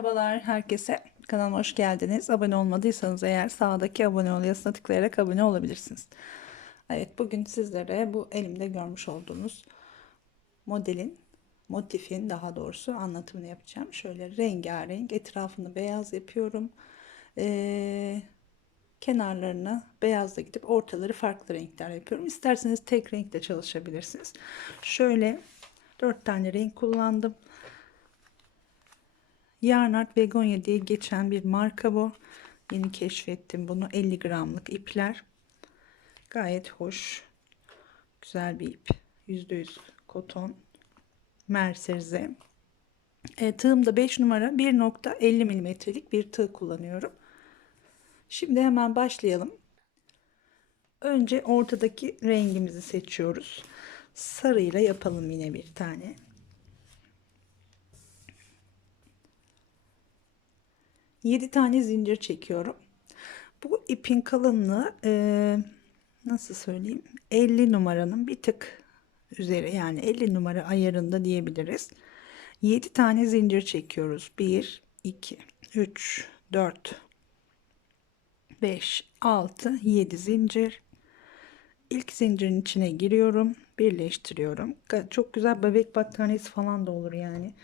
Merhabalar herkese. Kanalıma hoş geldiniz. Abone olmadıysanız eğer sağdaki abone ol yazısına tıklayarak abone olabilirsiniz. Evet, bugün sizlere bu elimde görmüş olduğunuz motifin daha doğrusu anlatımını yapacağım. Şöyle rengarenk etrafını beyaz yapıyorum. Kenarlarına beyazla gidip ortaları farklı renkler yapıyorum. İsterseniz tek renkte çalışabilirsiniz. Şöyle 4 tane renk kullandım. Yarn Art Begonya diye geçen bir marka bu. Yeni keşfettim bunu. 50 gramlık ipler. Gayet hoş. Güzel bir ip. %100 koton. Merserize. Tığım da 5 numara 1.50 milimetrelik bir tığ kullanıyorum. Şimdi hemen başlayalım. Önce ortadaki rengimizi seçiyoruz. Sarıyla yapalım yine bir tane. 7 tane zincir çekiyorum. Bu ipin kalınlığı nasıl söyleyeyim, 50 numaranın bir tık üzeri, yani 50 numara ayarında diyebiliriz. 7 tane zincir çekiyoruz. 1 2 3 4 5 6 7 zincir. İlk zincirin içine giriyorum, birleştiriyorum. Çok güzel bebek battaniyesi falan da olur yani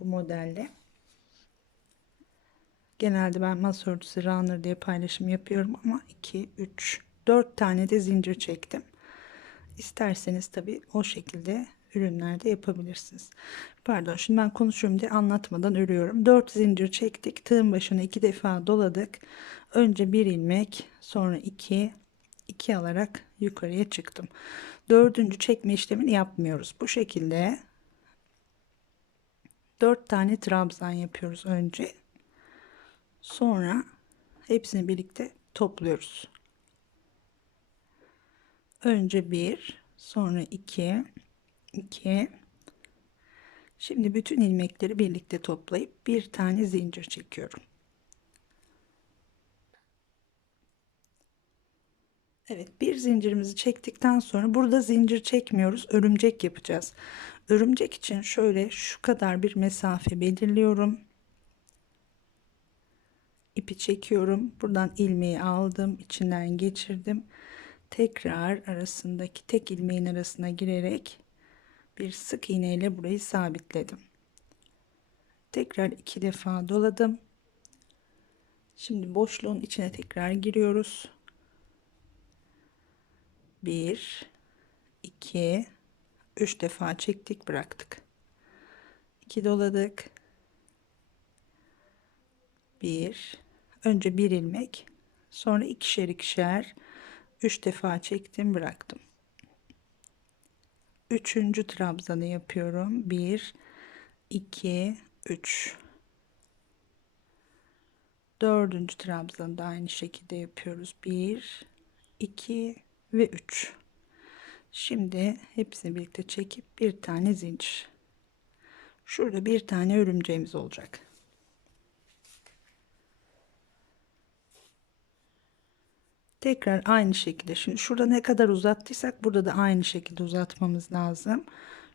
bu modelle. Genelde ben masa örtüsü runner diye paylaşım yapıyorum ama 2 3 4 tane de zincir çektim. İsterseniz tabii o şekilde ürünlerde yapabilirsiniz. Pardon, şimdi ben konuşuyorum diye anlatmadan örüyorum. 4 zincir çektik. Tığın başına 2 defa doladık. Önce bir ilmek, sonra 2 alarak yukarıya çıktım. Dördüncü çekme işlemini yapmıyoruz. Bu şekilde 4 tane trabzan yapıyoruz önce. Sonra hepsini birlikte topluyoruz. Önce 1, sonra 2, 2. Şimdi bütün ilmekleri birlikte toplayıp bir tane zincir çekiyorum. Evet, bir zincirimizi çektikten sonra burada zincir çekmiyoruz, örümcek yapacağız. Örümcek için şöyle şu kadar bir mesafe belirliyorum. İpi çekiyorum. Buradan ilmeği aldım, içinden geçirdim. Tekrar arasındaki tek ilmeğin arasına girerek bir sık iğne ile burayı sabitledim. Tekrar 2 defa doladım. Şimdi boşluğun içine tekrar giriyoruz. 1 2 3 defa çektik, bıraktık. 2 doladık. 1, önce bir ilmek, sonra ikişer ikişer 3 defa çektim, bıraktım. Üçüncü trabzanı yapıyorum. 1 2 3. Dördüncü trabzanı da aynı şekilde yapıyoruz. 1 2 ve 3. Şimdi hepsini birlikte çekip bir tane zincir. Şurada bir tane örümceğimiz olacak. Tekrar aynı şekilde, şimdi şurada ne kadar uzattıysak burada da aynı şekilde uzatmamız lazım.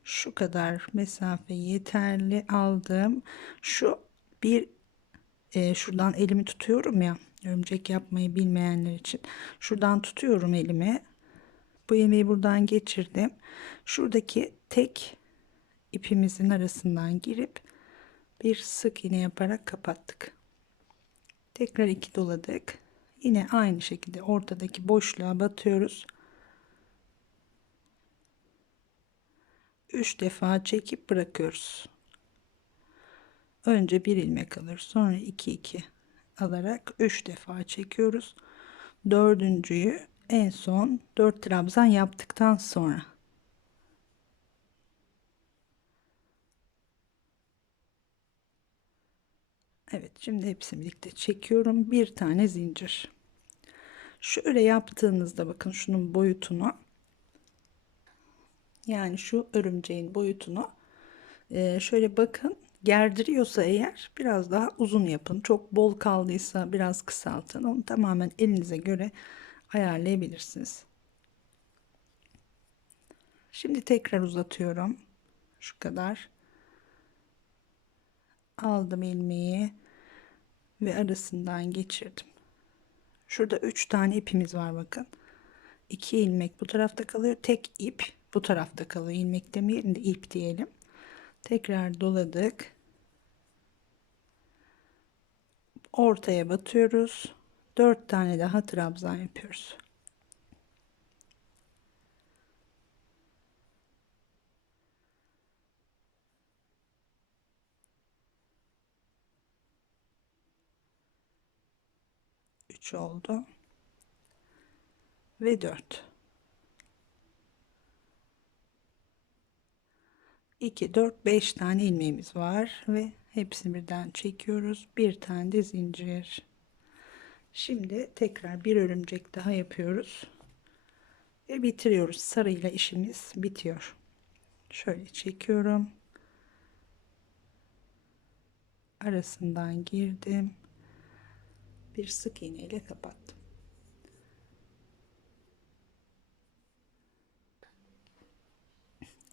Şu kadar mesafe yeterli, aldım. Şu bir şuradan elimi tutuyorum ya, örümcek yapmayı bilmeyenler için şuradan tutuyorum elimi, bu ilmeği buradan geçirdim, şuradaki tek ipimizin arasından girip bir sık iğne yaparak kapattık. Tekrar 2 doladık. Yine aynı şekilde ortadaki boşluğa batıyoruz. 3 defa çekip bırakıyoruz. Önce bir ilmek alır, sonra 2 2 alarak 3 defa çekiyoruz. Dördüncüyü en son 4 trabzan yaptıktan sonra. Evet, şimdi hepsini birlikte çekiyorum. Bir tane zincir. Şöyle yaptığınızda bakın şunun boyutunu, yani şu örümceğin boyutunu şöyle bakın, gerdiriyorsa eğer biraz daha uzun yapın. Çok bol kaldıysa biraz kısaltın. Onu tamamen elinize göre ayarlayabilirsiniz. Şimdi tekrar uzatıyorum. Şu kadar. Aldım ilmeği. ve arasından geçirdim. Şurada 3 tane ipimiz var bakın. 2 ilmek bu tarafta kalıyor. Tek ip bu tarafta kalıyor. İlmek demeyelim de ip diyelim. Tekrar doladık. Ortaya batıyoruz. 4 tane daha trabzan yapıyoruz. Üç oldu ve 4. 2 4 5 tane ilmeğimiz var ve hepsini birden çekiyoruz. Bir tane de zincir. Şimdi tekrar bir örümcek daha yapıyoruz ve bitiriyoruz. Sarıyla işimiz bitiyor. Şöyle çekiyorum. Arasından girdim. Bir sık iğne ile kapattım.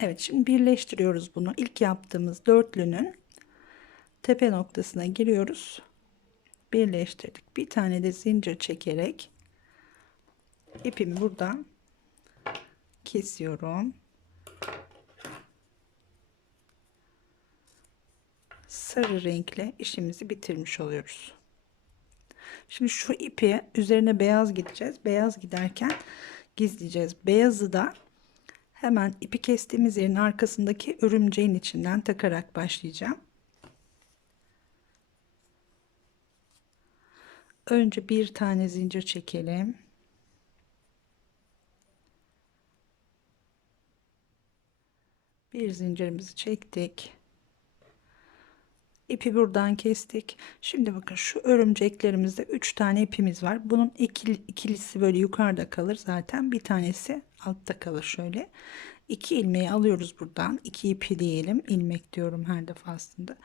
Evet, şimdi birleştiriyoruz bunu. İlk yaptığımız dörtlünün tepe noktasına giriyoruz. Birleştirdik. Bir tane de zincir çekerek ipimi buradan kesiyorum. Sarı renkle işimizi bitirmiş oluyoruz. Şimdi şu ipi üzerine beyaz gideceğiz. Beyaz giderken gizleyeceğiz. Beyazı da hemen ipi kestiğimiz yerin arkasındaki örümceğin içinden takarak başlayacağım. Önce bir tane zincir çekelim. Bir zincirimizi çektik. İpi buradan kestik. Şimdi bakın şu örümceklerimizde 3 tane ipimiz var. Bunun ikilisi böyle yukarıda kalır zaten. Bir tanesi altta kalır şöyle. 2 ilmeği alıyoruz buradan. 2 ipi diyelim. İlmek diyorum her defasında.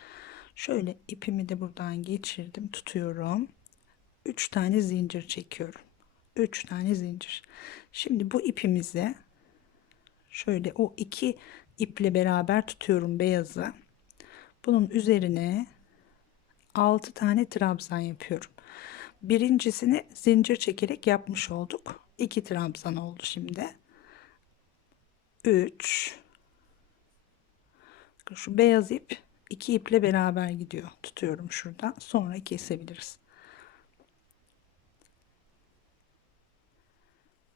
Şöyle ipimi de buradan geçirdim. Tutuyorum. 3 tane zincir çekiyorum. 3 tane zincir. Şimdi bu ipimizi şöyle o 2 iple beraber tutuyorum beyazı. Bunun üzerine 6 tane trabzan yapıyorum. Birincisini zincir çekerek yapmış olduk. 2 trabzan oldu şimdi. 3. Şu beyaz ip 2 iple beraber gidiyor. Tutuyorum şuradan. Sonra kesebiliriz.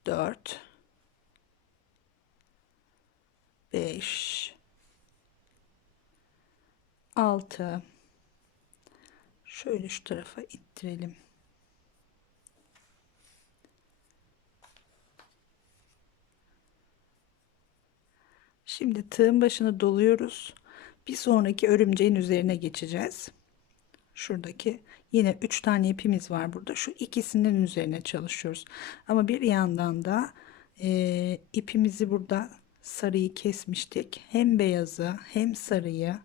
4 5 6. Şöyle şu tarafa ittirelim. Şimdi tığın başını doluyoruz. Bir sonraki örümceğin üzerine geçeceğiz. Şuradaki yine 3 tane ipimiz var burada. Şu ikisinin üzerine çalışıyoruz. Ama bir yandan da ipimizi burada sarıyı kesmiştik. Hem beyazı hem sarıyı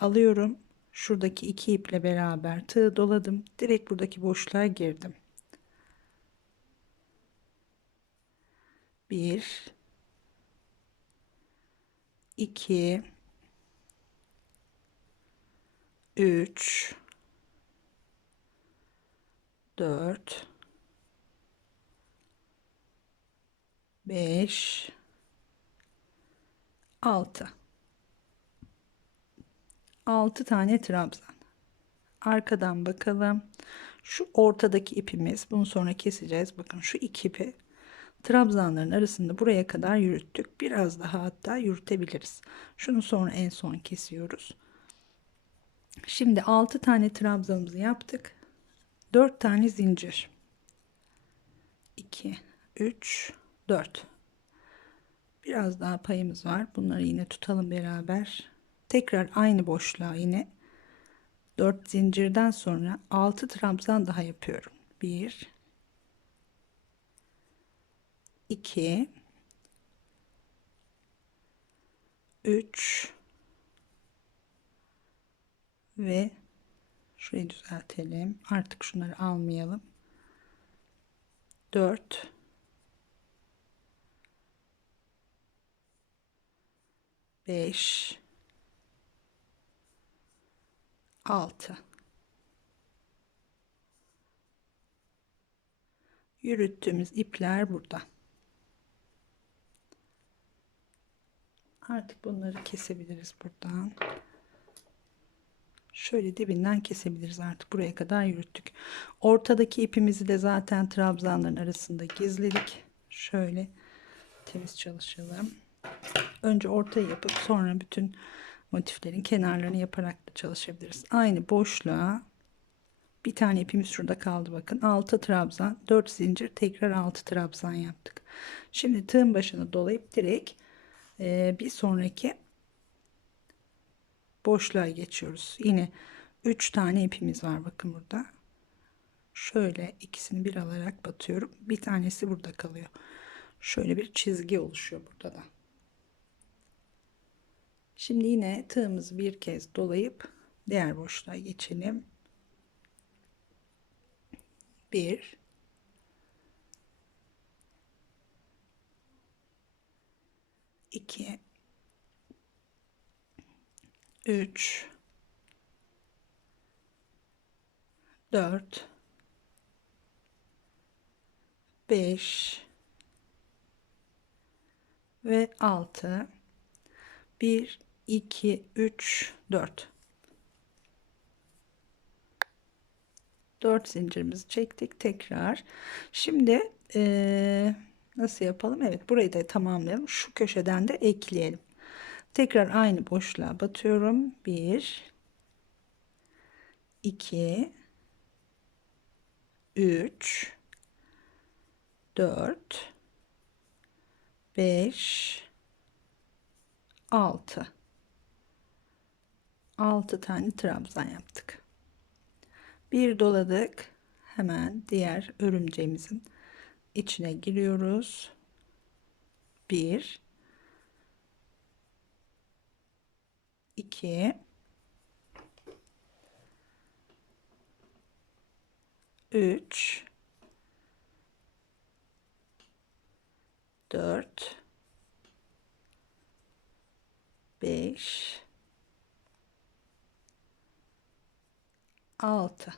alıyorum. Şuradaki iki iple beraber tığı doladım. Direkt buradaki boşluğa girdim. 1 2 3 4 5 6 6 tane trabzan. Arkadan bakalım. Şu ortadaki ipimiz. Bunu sonra keseceğiz. Bakın şu iki ipi trabzanların arasında buraya kadar yürüttük. Biraz daha hatta yürütebiliriz. Şunu sonra en son kesiyoruz. Şimdi 6 tane trabzanımızı yaptık. 4 tane zincir. 2 3 4. Biraz daha payımız var. Bunları yine tutalım beraber. Tekrar aynı boşluğa yine 4 zincirden sonra 6 trabzan daha yapıyorum. 1 2 3 ve şurayı düzeltelim. Artık şunları almayalım. 4 5 6 Yürüttüğümüz ipler burada. Artık bunları kesebiliriz buradan. Şöyle dibinden kesebiliriz, artık buraya kadar yürüttük. Ortadaki ipimizi de zaten trabzanların arasında gizledik. Şöyle temiz çalışalım. Önce ortayı yapıp sonra bütün motiflerin kenarlarını yaparak da çalışabiliriz. Aynı boşluğa bir tane ipimiz şurada kaldı, bakın. 6 trabzan, 4 zincir, tekrar 6 trabzan yaptık. Şimdi tığın başını dolayıp direkt bir sonraki boşluğa geçiyoruz. Yine 3 tane ipimiz var, bakın burada. Şöyle ikisini bir alarak batıyorum. Bir tanesi burada kalıyor. Şöyle bir çizgi oluşuyor burada da. Şimdi yine tığımızı bir kez dolayıp diğer boşluğa geçelim. 1 2 3 4 5 ve 6. 1 2 3 4 4 zincirimizi çektik tekrar. Şimdi nasıl yapalım? Evet, burayı da tamamlayalım. Şu köşeden de ekleyelim. Tekrar aynı boşluğa batıyorum. 1 2 3 4 5 6 tane trabzan yaptık. Bir doladık. Hemen diğer örümceğimizin içine giriyoruz. 1 2 3 4 5 6.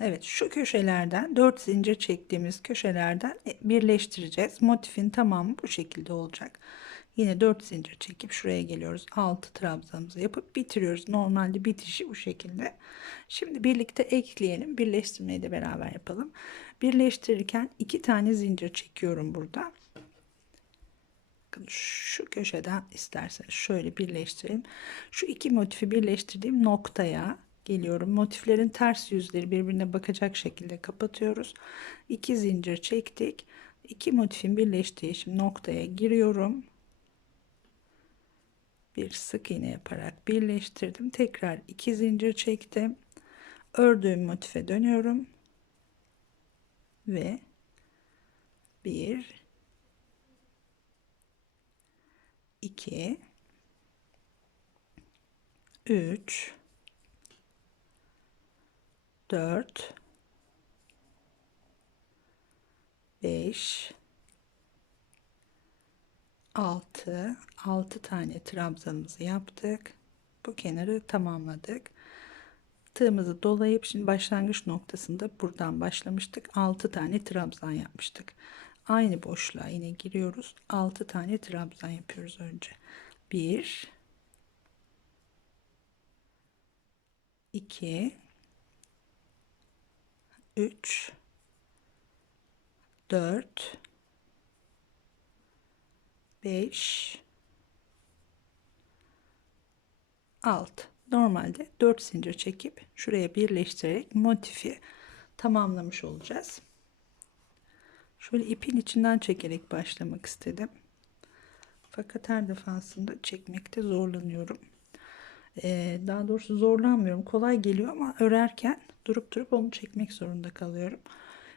Evet, şu köşelerden 4 zincir çektiğimiz köşelerden birleştireceğiz. Motifin tamamı bu şekilde olacak. Yine 4 zincir çekip şuraya geliyoruz. 6 trabzanımızı yapıp bitiriyoruz. Normalde bitişi bu şekilde. Şimdi birlikte ekleyelim. Birleştirmeyi de beraber yapalım. Birleştirirken 2 tane zincir çekiyorum burada. Bakın şu köşeden isterseniz şöyle birleştireyim. Şu iki motifi birleştirdiğim noktaya geliyorum. Motiflerin ters yüzleri birbirine bakacak şekilde kapatıyoruz. 2 zincir çektik. İki motifin birleştiği şimdi noktaya giriyorum. Bir sık iğne yaparak birleştirdim. Tekrar 2 zincir çektim. Ördüğüm motife dönüyorum. Ve 1 2 3 4 5 6 tane trabzanımızı yaptık. Bu kenarı tamamladık. Tığımızı dolayıp şimdi başlangıç noktasında buradan başlamıştık. 6 tane trabzan yapmıştık. Aynı boşluğa yine giriyoruz. 6 tane trabzan yapıyoruz önce. 1 2 3 4 5 6. Normalde 4 zincir çekip şuraya birleştirerek motifi tamamlamış olacağız. Şöyle ipin içinden çekerek başlamak istedim. Fakat her defasında çekmekte zorlanıyorum. Daha doğrusu zorlanmıyorum. Kolay geliyor ama örerken durup onu çekmek zorunda kalıyorum.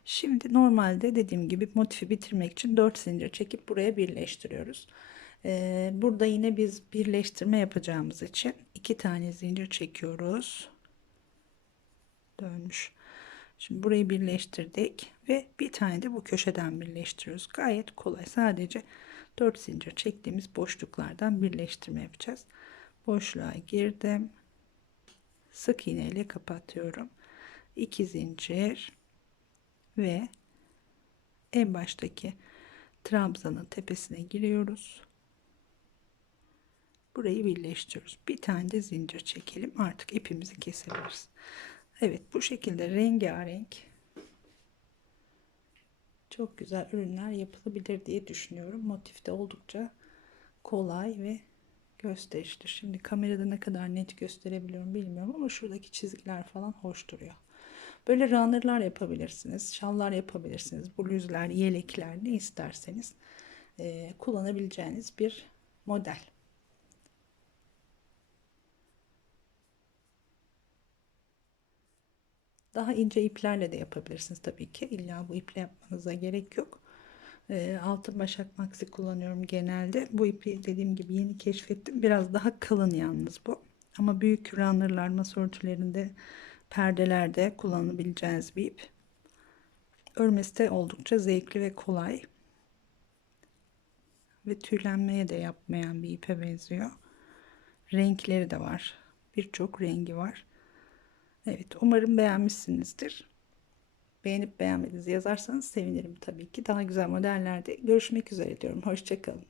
Şimdi normalde dediğim gibi motifi bitirmek için 4 zincir çekip buraya birleştiriyoruz. Burada yine biz birleştirme yapacağımız için 2 tane zincir çekiyoruz. Dönmüş. Şimdi burayı birleştirdik ve bir tane de bu köşeden birleştiriyoruz. Gayet kolay. Sadece 4 zincir çektiğimiz boşluklardan birleştirme yapacağız. Boşluğa girdim. Sık iğne ile kapatıyorum. 2 zincir, ve en baştaki trabzanın tepesine giriyoruz. Burayı birleştiriyoruz. Bir tane de zincir çekelim. Artık ipimizi kesebiliriz. Evet, bu şekilde rengarenk çok güzel ürünler yapılabilir diye düşünüyorum. Motif de oldukça kolay ve gösterişli. Şimdi kamerada ne kadar net gösterebiliyorum bilmiyorum ama şuradaki çizgiler falan hoş duruyor. Böyle runner'lar yapabilirsiniz, şallar yapabilirsiniz, bluzlar, yelekler, ne isterseniz kullanabileceğiniz bir model. Daha ince iplerle de yapabilirsiniz tabii ki. İlla bu iple yapmanıza gerek yok. Altın başak maxi kullanıyorum genelde. Bu ipi dediğim gibi yeni keşfettim. Biraz daha kalın yalnız bu. Ama büyük runner'lar, masa örtülerinde, perdelerde kullanabileceğiniz bir ip. Örmesi de oldukça zevkli ve kolay. Ve tüylenmeye de yapmayan bir ipe benziyor. Renkleri de var. Birçok rengi var. Evet, umarım beğenmişsinizdir. Beğenip beğenmediğinizi yazarsanız sevinirim tabii ki. Daha güzel modellerde görüşmek üzere diyorum. Hoşça kalın.